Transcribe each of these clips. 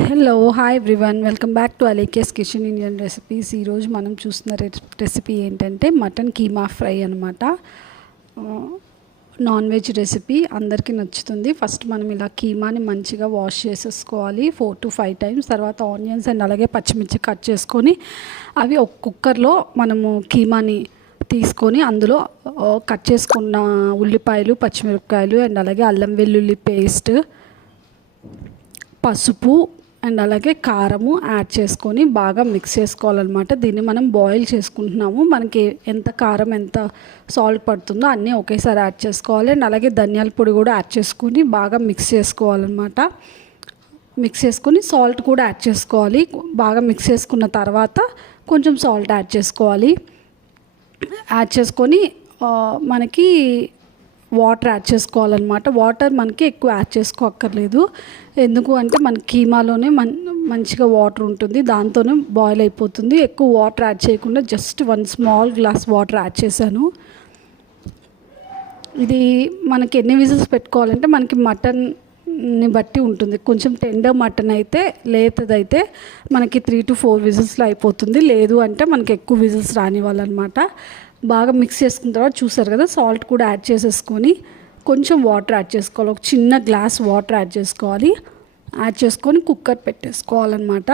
Hello hi everyone, welcome back to Aleka's kitchen Indian recipes. ఈరోజు మనం చూస్తున్న రెసిపీ ఏంటంటే మటన్ కీమా ఫ్రై అనమాట. నాన్ వెజ్ రెసిపీ అందరికీ నచ్చుతుంది. ఫస్ట్ మనం ఇలా కీమాని మంచిగా వాష్ చేసేసుకోవాలి 4 to 5 టైమ్స్. తర్వాత ఆనియన్స్ అండ్ అలాగే పచ్చిమిర్చి కట్ చేసుకొని అవి ఒక కుక్కర్లో మనము కీమాని తీసుకొని అందులో కట్ చేసుకున్న ఉల్లిపాయలు, పచ్చిమిరపకాయలు అండ్ అలాగే అల్లం వెల్లుల్లి పేస్ట్, పసుపు అండ్ అలాగే కారము యాడ్ చేసుకొని బాగా మిక్స్ చేసుకోవాలన్నమాట. దీన్ని మనం బాయిల్ చేసుకుంటున్నాము. మనకి ఎంత కారం ఎంత సాల్ట్ పడుతుందో అన్నీ ఒకేసారి యాడ్ చేసుకోవాలి. అండ్ అలాగే ధనియాల పొడి కూడా యాడ్ చేసుకొని బాగా మిక్స్ చేసుకోవాలన్నమాట. మిక్స్ చేసుకొని సాల్ట్ కూడా యాడ్ చేసుకోవాలి. బాగా మిక్స్ చేసుకున్న తర్వాత కొంచెం సాల్ట్ యాడ్ చేసుకోవాలి. యాడ్ చేసుకొని మనకి వాటర్ యాడ్ చేసుకోవాలన్నమాట. వాటర్ మనకి ఎక్కువ యాడ్ చేసుకోక్కర్లేదు. ఎందుకు అంటే మన కీమాలోనే మంచిగా వాటర్ ఉంటుంది, దాంతోనే బాయిల్ అయిపోతుంది. ఎక్కువ వాటర్ యాడ్ చేయకుండా just 1 small glass water add చేశాను. ఇది మనకి ఎన్ని విజిల్స్ పెట్టుకోవాలంటే మనకి మటన్ని బట్టి ఉంటుంది. కొంచెం టెండర్ మటన్ అయితే లేతదైతే మనకి 3 to 4 విజిల్స్లో అయిపోతుంది. లేదు అంటే మనకి ఎక్కువ విజిల్స్ రానివ్వాలన్నమాట. బాగా మిక్స్ చేసుకున్న తర్వాత చూసారు కదా, సాల్ట్ కూడా యాడ్ చేసేసుకొని కొంచెం వాటర్ యాడ్ చేసుకోవాలి. ఒక చిన్న గ్లాస్ వాటర్ యాడ్ చేసుకోవాలి. యాడ్ చేసుకొని కుక్కర్ పెట్టేసుకోవాలన్నమాట.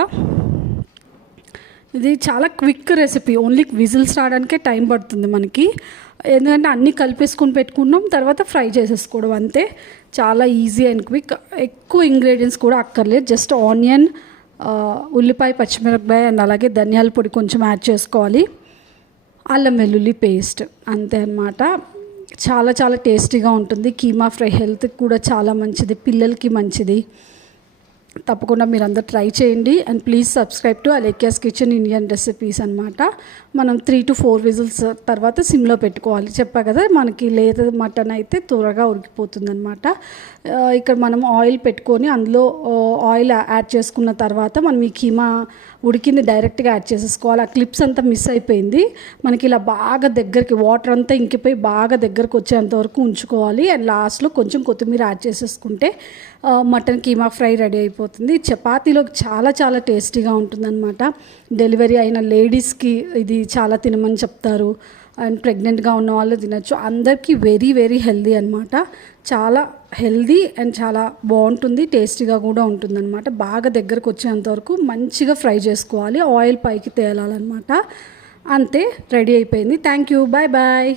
ఇది చాలా క్విక్ రెసిపీ. ఓన్లీ విజిల్స్ రావడానికే టైం పడుతుంది మనకి. ఎందుకంటే అన్నీ కలిపేసుకొని పెట్టుకున్నాం, తర్వాత ఫ్రై చేసేసుకోవడం అంతే. చాలా ఈజీ అండ్ క్విక్. ఎక్కువ ఇంగ్రీడియంట్స్ కూడా అక్కర్లేదు. జస్ట్ ఆనియన్, ఉల్లిపాయ, పచ్చిమిరపకాయ అండ్ అలాగే ధనియాల పొడి కొంచెం యాడ్ చేసుకోవాలి. అల్లం వెల్లుల్లి పేస్ట్ అంతే అన్నమాట. చాలా చాలా టేస్టీగా ఉంటుంది. కీమా ఫ్రై హెల్త్కి కూడా చాలా మంచిది, పిల్లలకి మంచిది. తప్పకుండా మీరు అందరు ట్రై చేయండి. And please subscribe to Aleka's kitchen Indian recipes అనమాట. మనం 3 to 4 విజిల్స్ తర్వాత సిమ్లో పెట్టుకోవాలి. చెప్పా కదా, మనకి లేత మటన్ అయితే త్వరగా ఉడికిపోతుంది అనమాట. ఇక్కడ మనం ఆయిల్ పెట్టుకొని అందులో ఆయిల్ యాడ్ చేసుకున్న తర్వాత మనం ఈ కీమా ఉడికింది డైరెక్ట్గా యాడ్ చేసేసుకోవాలి. ఆ క్లిప్స్ అంతా మిస్ అయిపోయింది. మనకి ఇలా బాగా దగ్గరికి వాటర్ అంతా ఇంకిపోయి బాగా దగ్గరకు వచ్చేంత వరకు ఉంచుకోవాలి. అండ్ లాస్ట్లో కొంచెం కొత్తిమీర యాడ్ చేసేసుకుంటే మటన్ కీమా ఫ్రై రెడీ అయిపోతుంది. చపాతీలోకి చాలా చాలా టేస్టీగా ఉంటుందన్నమాట. డెలివరీ అయిన లేడీస్కి ఇది చాలా తినమని చెప్తారు. అండ్ ప్రెగ్నెంట్గా ఉన్న వాళ్ళు తినచ్చు. అందరికీ వెరీ వెరీ హెల్దీ అనమాట. చాలా హెల్దీ అండ్ చాలా బాగుంటుంది, టేస్టీగా కూడా ఉంటుందన్నమాట. బాగా దగ్గరకు వచ్చేంతవరకు మంచిగా ఫ్రై చేసుకోవాలి. ఆయిల్ పైకి తేలాలన్నమాట. అంతే, రెడీ అయిపోయింది. Thank you, bye bye.